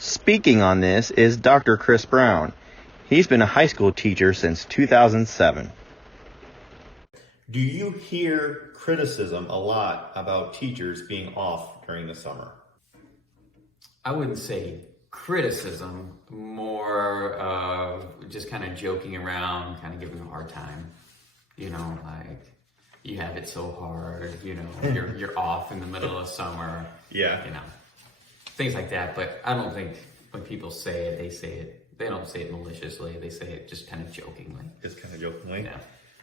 Speaking on this is Dr. Chris Brown. He's been a high school teacher since 2007. Do you hear criticism a lot about teachers being off during the summer? I wouldn't say criticism, more just kind of joking around, kind of giving them a hard time. Like, you have it so hard, you're off in the middle of summer. Yeah. Things like that. But I don't think when people say it, they don't say it maliciously. They say it just kind of jokingly. Just kind of jokingly? Yeah.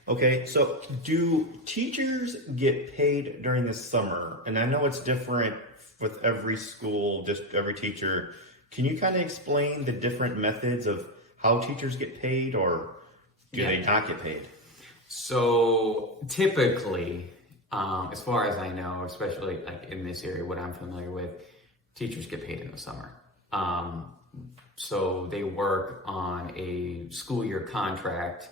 Okay, so do teachers get paid during the summer? And I know it's different with every school, just every teacher. Can you kind of explain the different methods of how teachers get paid, or do they not get paid? So typically, as far as I know, especially like in this area, what I'm familiar with, teachers get paid in the summer. So they work on a school year contract,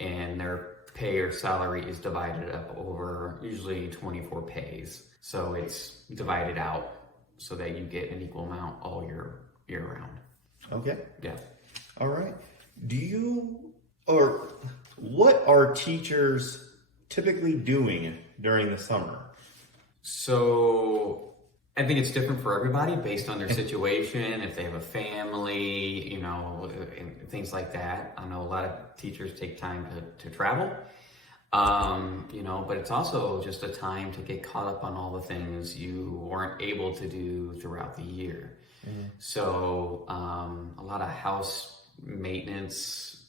and their pay or salary is divided up over usually 24 pays. So it's divided out so that you get an equal amount all year round. Okay. Yeah. All right. What are teachers typically doing during the summer? So I think it's different for everybody based on their situation, if they have a family, and things like that. I know a lot of teachers take time to travel, but it's also just a time to get caught up on all the things you weren't able to do throughout the year. Mm-hmm. So a lot of house maintenance,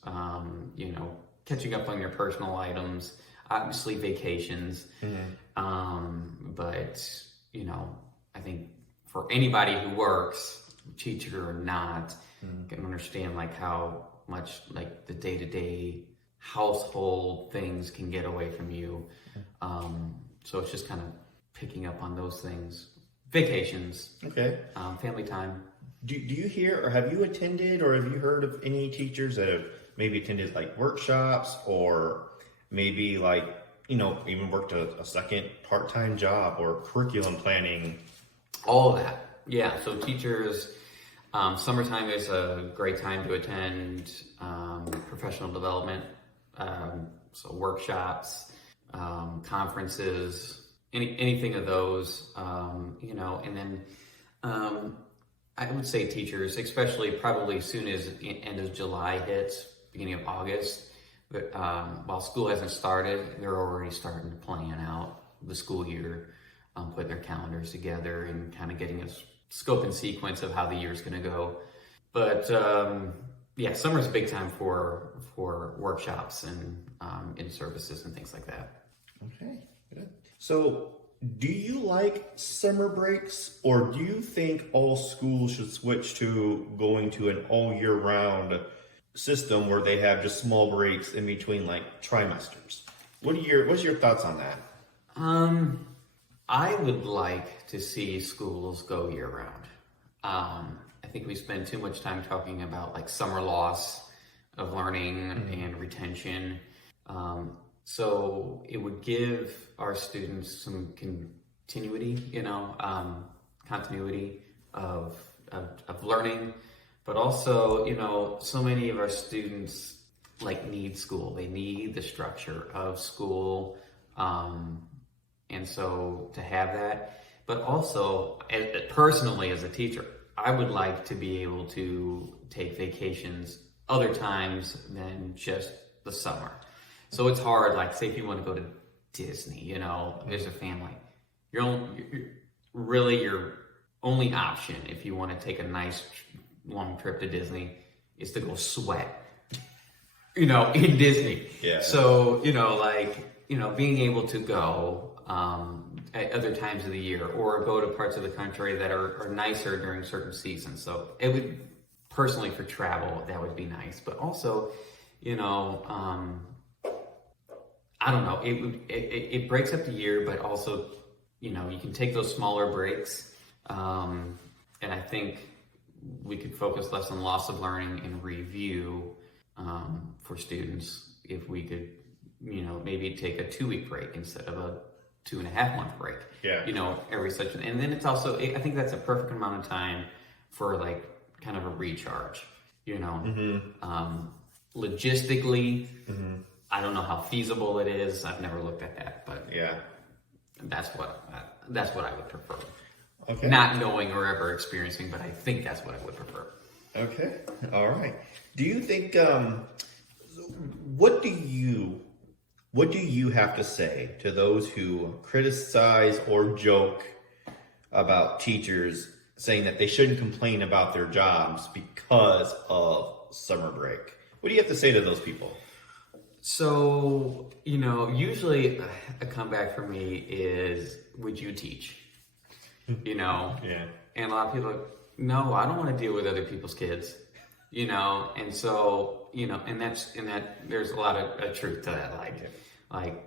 catching up on your personal items, obviously vacations. Mm-hmm. But I think for anybody who works, teacher or not, can understand like how much like the day-to-day household things can get away from you. So it's just kind of picking up on those things. Vacations. Okay. Family time. Do you hear, or have you attended, or have you heard of any teachers that have maybe attended like workshops, or maybe like, even worked a second part-time job or curriculum planning? All of that. Yeah. So teachers, summertime is a great time to attend professional development. So workshops, conferences, anything of those, and then I would say teachers, especially probably as soon as end of July hits, beginning of August, while school hasn't started, they're already starting to plan out the school year, putting their calendars together and kind of getting a scope and sequence of how the year's going to go. But summer's a big time for workshops and in-services and things like that. Okay, good. So do you like summer breaks, or do you think all schools should switch to going to an all year round system where they have just small breaks in between like trimesters? What's your thoughts on that? I would like to see schools go year round. I think we spend too much time talking about like summer loss of learning and retention. So it would give our students some continuity, continuity of learning, but also, so many of our students like need school. They need the structure of school. And so to have that, but also personally as a teacher, I would like to be able to take vacations other times than just the summer. So it's hard, like say if you want to go to Disney, there's a family. Your only option if you want to take a nice long trip to Disney is to go sweat, in Disney. Yeah. So, being able to go at other times of the year, or go to parts of the country that are nicer during certain seasons. So it would, personally for travel, that would be nice. But also, I don't know, it breaks up the year, but also, you can take those smaller breaks. And I think we could focus less on loss of learning and review for students if we could, maybe take a 2-week break instead of a 2.5 month break. Yeah. Every such, and then it's also, I think that's a perfect amount of time for like kind of a recharge, logistically, I don't know how feasible it is. I've never looked at that, but Yeah. that's what I would prefer. Okay. Not knowing or ever experiencing, but I think that's what I would prefer. Okay. All right. Do you think what do you have to say to those who criticize or joke about teachers saying that they shouldn't complain about their jobs because of summer break? What do you have to say to those people? So, usually a comeback for me is, would you teach? Yeah. And a lot of people are like, no, I don't want to deal with other people's kids, and so, and there's a lot of truth to that. Like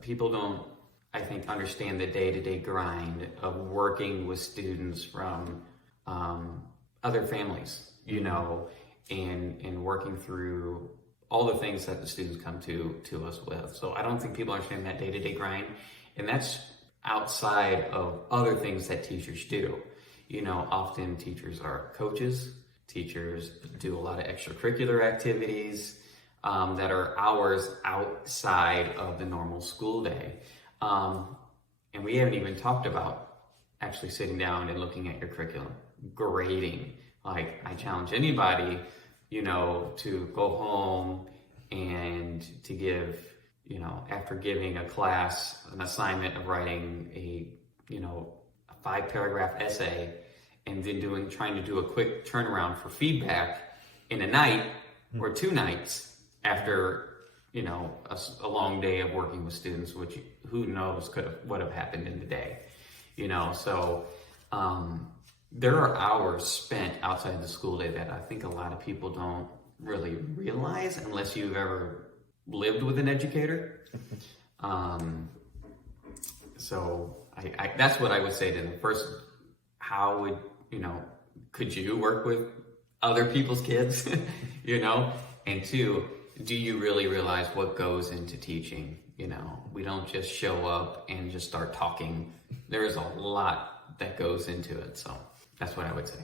people don't, I think, understand the day-to-day grind of working with students from other families, and working through all the things that the students come to us with. So I don't think people understand that day-to-day grind, and that's outside of other things that teachers do. Often teachers are coaches. Teachers do a lot of extracurricular activities that are hours outside of the normal school day. And we haven't even talked about actually sitting down and looking at your curriculum, grading. Like, I challenge anybody, to go home and to give, after giving a class an assignment of writing a 5-paragraph essay, and then trying to do a quick turnaround for feedback in a night or 2 nights after, a long day of working with students, which who knows would have happened in the day, So there are hours spent outside the school day that I think a lot of people don't really realize unless you've ever lived with an educator. So I that's what I would say to them. First, how would, could you work with other people's kids, And 2, do you really realize what goes into teaching? We don't just show up and just start talking. There is a lot that goes into it. So that's what I would say.